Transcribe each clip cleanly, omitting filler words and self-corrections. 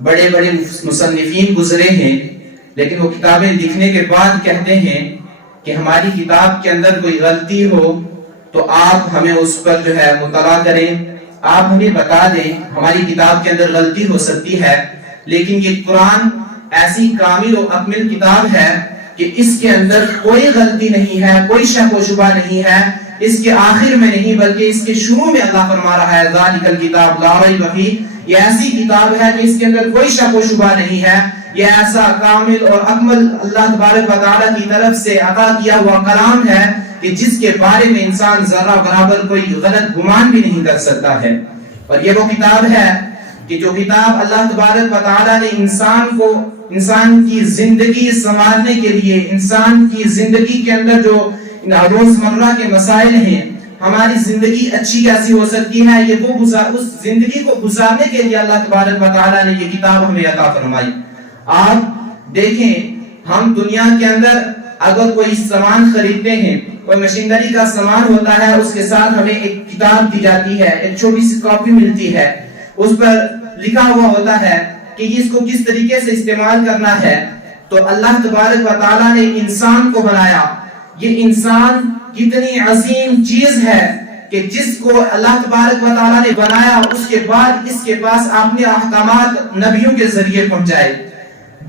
بڑے بڑے مصنفین گزرے ہیں، لیکن وہ کتابیں لکھنے کے بعد کہتے ہیں کہ ہماری کتاب کے اندر کوئی غلطی ہو تو آپ ہمیں اس پر جو ہے مطلع کریں، آپ ہمیں بتا دیں، ہماری کتاب کے اندر غلطی ہو سکتی ہے۔ لیکن یہ قرآن ایسی کامل و اکمل کتاب ہے کہ اس کے اندر کوئی غلطی نہیں ہے، کوئی شک و شبہ نہیں ہے، اس کے آخر میں نہیں بلکہ اس کے شروع میں اللہ فرما رہا ہے ذالک الکتاب لا ریب فیہ، یہ ایسی کتاب ہے کہ اس کے اندر کوئی شک و شبہ نہیں ہے، یہ ایسا کامل اور اکمل اللہ تبارک و تعالیٰ کی طرف سے عطا کیا ہوا کلام ہے کہ جس کے بارے میں انسان ذرہ برابر کوئی غلط گمان بھی نہیں کر سکتا ہے۔ اور یہ وہ کتاب ہے کہ جو کتاب اللہ تبارک و تعالیٰ نے انسان کی زندگی سنوارنے کے لیے، انسان کی زندگی کے اندر جو روزمرہ کے مسائل ہیں، ہماری زندگی اچھی کیسی ہو سکتی ہے، یہ وہ اس زندگی کو گزارنے کے لیے اللہ تبارک و تعالیٰ نے یہ کتاب ہمیں عطا فرمائی۔ آپ دیکھیں، ہم دنیا کے اندر اگر کوئی سامان خریدتے ہیں، کوئی مشینری کا سامان ہوتا ہے، اس کے ساتھ ہمیں ایک کتاب دی جاتی ہے، ایک چھوٹی سی کاپی ملتی ہے، اس پر لکھا ہوا ہوتا ہے کہ اس کو کس طریقے سے استعمال کرنا ہے۔ تو اللہ تبارک و تعالیٰ نے انسان کو بنایا، یہ انسان کتنی عظیم چیز ہے کہ جس کو اللہ تبارک و تعالیٰ نے بنایا، اس کے بعد اس کے پاس اپنے احکامات نبیوں کے ذریعے پہنچائے۔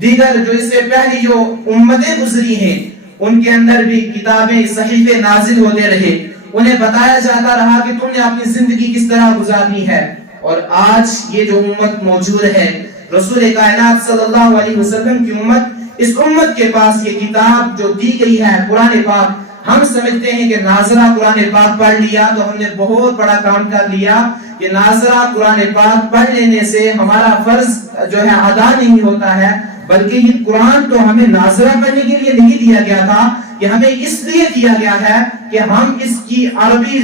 دیگر جو اس سے پہلی جو امتیں گزری ہیں، ان کے اندر بھی کتابیں، صحیفے نازل ہوتے رہے، انہیں بتایا جاتا رہا کہ تم نے اپنی زندگی کس طرح گزارنی ہے۔ اور آج یہ جو امت موجود ہے، رسول کائنات صلی اللہ علیہ وسلم کی امت، اس امت کے پاس یہ کتاب جو دی گئی ہے قرآن پاک، ہم سمجھتے ہیں کہ ناظرہ قرآن پاک پڑھ لیا تو ہم نے بہت بڑا کام کر لیا، کہ ناظرہ قرآن پاک پڑھ لینے سے ہمارا فرض جو ہے ادا نہیں ہوتا ہے، بلکہ یہ قرآن تو ہمیں ناظرہ پڑھنے کے لیے نہیں دیا گیا تھا، کہ ہمیں اس لیے دیا گیا ہے کہ ہم اس کی عربی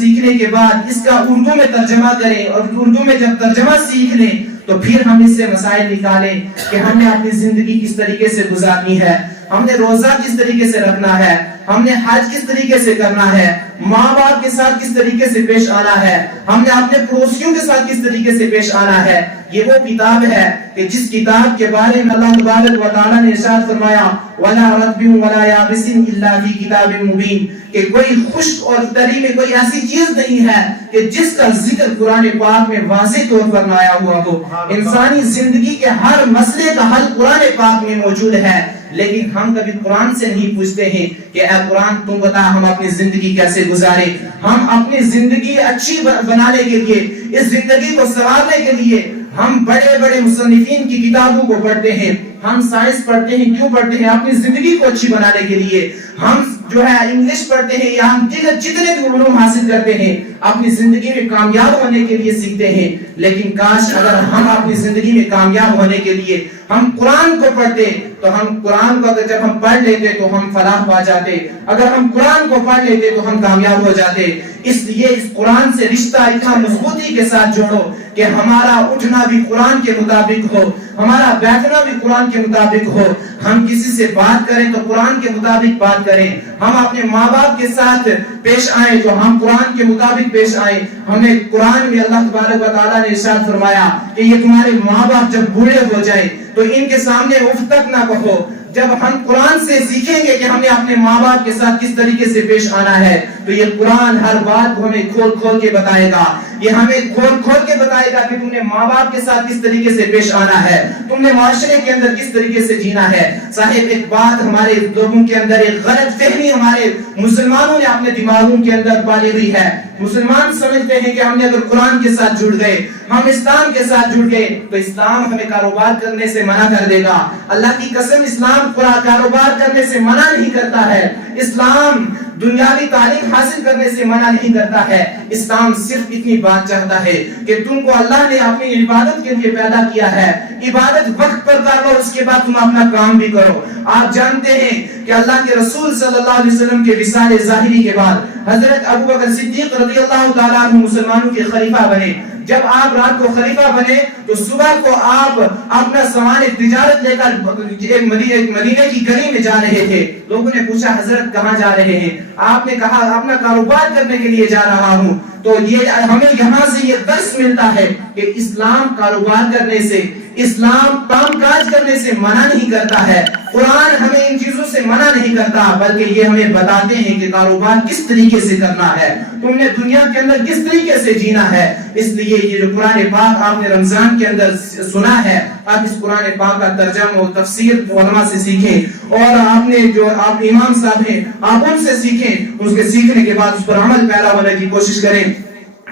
سیکھنے کے بعد اس کا اردو میں ترجمہ کریں، اور اردو میں جب ترجمہ سیکھ لیں تو پھر ہم اس سے مسائل نکالیں کہ ہم نے اپنی زندگی کس طریقے سے گزارنی ہے، ہم نے روزہ کس طریقے سے رکھنا ہے، ہم نے حج کس طریقے سے کرنا ہے، ماں باپ کے ساتھ کس طریقے سے پیش آنا ہے، ہم نے اپنے پڑوسیوں کے ساتھ کس طریقے سے پیش آنا ہے۔ یہ وہ کتاب ہے کہ جس کتاب کے بارے میں اللہ تبارک و تعالیٰ نے ارشاد فرمایا وَلَا رَطْبٍ وَلَا يَابِسٍ إِلَّا فِي كِتَابٍ مُبِينٍ، کہ کوئی خشک اور طری میں کوئی ایسی چیز نہیں ہے کہ جس کا ذکر قرآن پاک میں واضح طور پر لایا ہوا ہو۔ انسانی زندگی کے ہر مسئلے کا حل قرآن پاک میں موجود ہے، لیکن ہم کبھی قرآن سے نہیں پوچھتے ہیں کہ اے قرآن تم بتا ہم اپنی زندگی کیسے گزاریں۔ ہم اپنی زندگی اچھی بنانے کے لیے، اس زندگی کو سنوارنے کے لیے ہم بڑے بڑے مصنفین کی کتابوں کو پڑھتے ہیں، ہم سائنس پڑھتے ہیں، کیوں پڑھتے ہیں؟ اپنی زندگی کو اچھی بنانے کے لیے۔ ہم جو ہے انگلش پڑھتے ہیں یا ہم دیگر جتنے بھی علوم حاصل کرتے ہیں اپنی زندگی میں کامیاب ہونے کے لیے سیکھتے ہیں، لیکن کاش اگر ہم اپنی زندگی میں کامیاب ہونے کے لیے ہم قرآن کو پڑھتے تو ہم قرآن کو اگر جب ہم پڑھ لیتے تو ہم فلاح پا جاتے، اگر ہم قرآن کو پڑھ لیتے تو ہم کامیاب ہو جاتے۔ اس لیے اس قرآن سے رشتہ اتنا مضبوطی کے ساتھ جوڑو کہ ہمارا اٹھنا بھی قرآن کے مطابق ہو، ہمارا بیٹھنا بھی قرآن کے مطابق ہو، ہم کسی سے بات کریں تو قرآن کے مطابق بات کریں، ہم اپنے ماں باپ کے ساتھ پیش آئیں تو ہم قرآن کے مطابق پیش آئیں۔ ہمیں قرآن میں اللہ تبارک و تعالیٰ نے ارشاد فرمایا کہ یہ تمہارے ماں باپ جب بوڑھے ہو جائیں تو ان کے سامنے اف تک نہ کہو۔ جب ہم قرآن سے سیکھیں گے کہ ہم نے اپنے ماں باپ کے ساتھ کس طریقے سے پیش آنا ہے تو یہ قرآن ہر بات کو ہمیں کھول کھول کے بتائے گا، یہ ہمیں کھول کھول کے بتائے گا کہ تم نے ماں باپ کے ساتھ کس طریقے سے پیش آنا ہے، تم نے معاشرے کے اندر کس طریقے سے جینا ہے۔ صاحب ایک بات ہمارے لوگوں کے اندر ایک غلط فہمی ہمارے مسلمانوں نے اپنے دماغوں کے اندر پالی ہوئی ہے۔ مسلمان سمجھتے ہیں کہ ہم نے اگر قرآن کے ساتھ جڑ گئے، ہم اسلام کے ساتھ جڑ گئے تو اسلام ہمیں کاروبار کرنے سے منع کر دے گا۔ اللہ کی قسم اسلام کاروبار کرنے سے منع نہیں کرتا ہے، اسلام دنیاوی تعلیم حاصل کرنے سے منع نہیں کرتا ہے۔ اسلام صرف اتنی بات چاہتا ہے کہ تم کو اللہ نے اپنی عبادت کے لیے پیدا کیا ہے، عبادت وقت پر کر لو، اس کے بعد تم اپنا کام بھی کرو۔ آپ جانتے ہیں کہ اللہ کے رسول صلی اللہ علیہ وسلم کے وصال ظاہری کے بعد حضرت ابو بکر صدیق رضی اللہ تعالیٰ عنہ مسلمانوں کے خلیفہ بنے۔ جب آپ رات کو خلیفہ بنے تو صبح کو آپ اپنا سامان تجارت لے کر ایک مدینے کی گلی میں جا رہے تھے۔ لوگوں نے پوچھا حضرت کہاں جا رہے ہیں؟ آپ نے کہا اپنا کاروبار کرنے کے لیے جا رہا ہوں۔ تو یہ ہمیں یہاں سے یہ درس ملتا ہے کہ اسلام کاروبار کرنے سے، اسلام کام کاج کرنے سے منع نہیں کرتا ہے، قرآن ہمیں ان چیزوں سے منع نہیں کرتا، بلکہ یہ ہمیں بتاتے ہیں کہ کاروبار کس طریقے سے کرنا ہے، تم نے دنیا کے اندر کس طریقے سے جینا ہے۔ اس لیے یہ جو قرآن پاک آپ نے رمضان کے اندر سنا ہے، آپ اس قرآن پاک کا ترجمہ و تفسیر علماء سے سیکھیں، اور آپ نے جو آپ امام صاحب ہیں آپ ان سے سیکھیں، اس کے سیکھنے کے بعد اس پر عمل پیرا ہونے کی کوشش کریں۔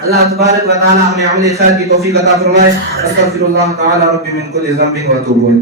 اللہ تبارک و تعالی ہمیں عمل خیر کی توفیق عطا فرمائے۔ استغفر اللہ تعالی ربی من کل ذنب و اتوب الیہ۔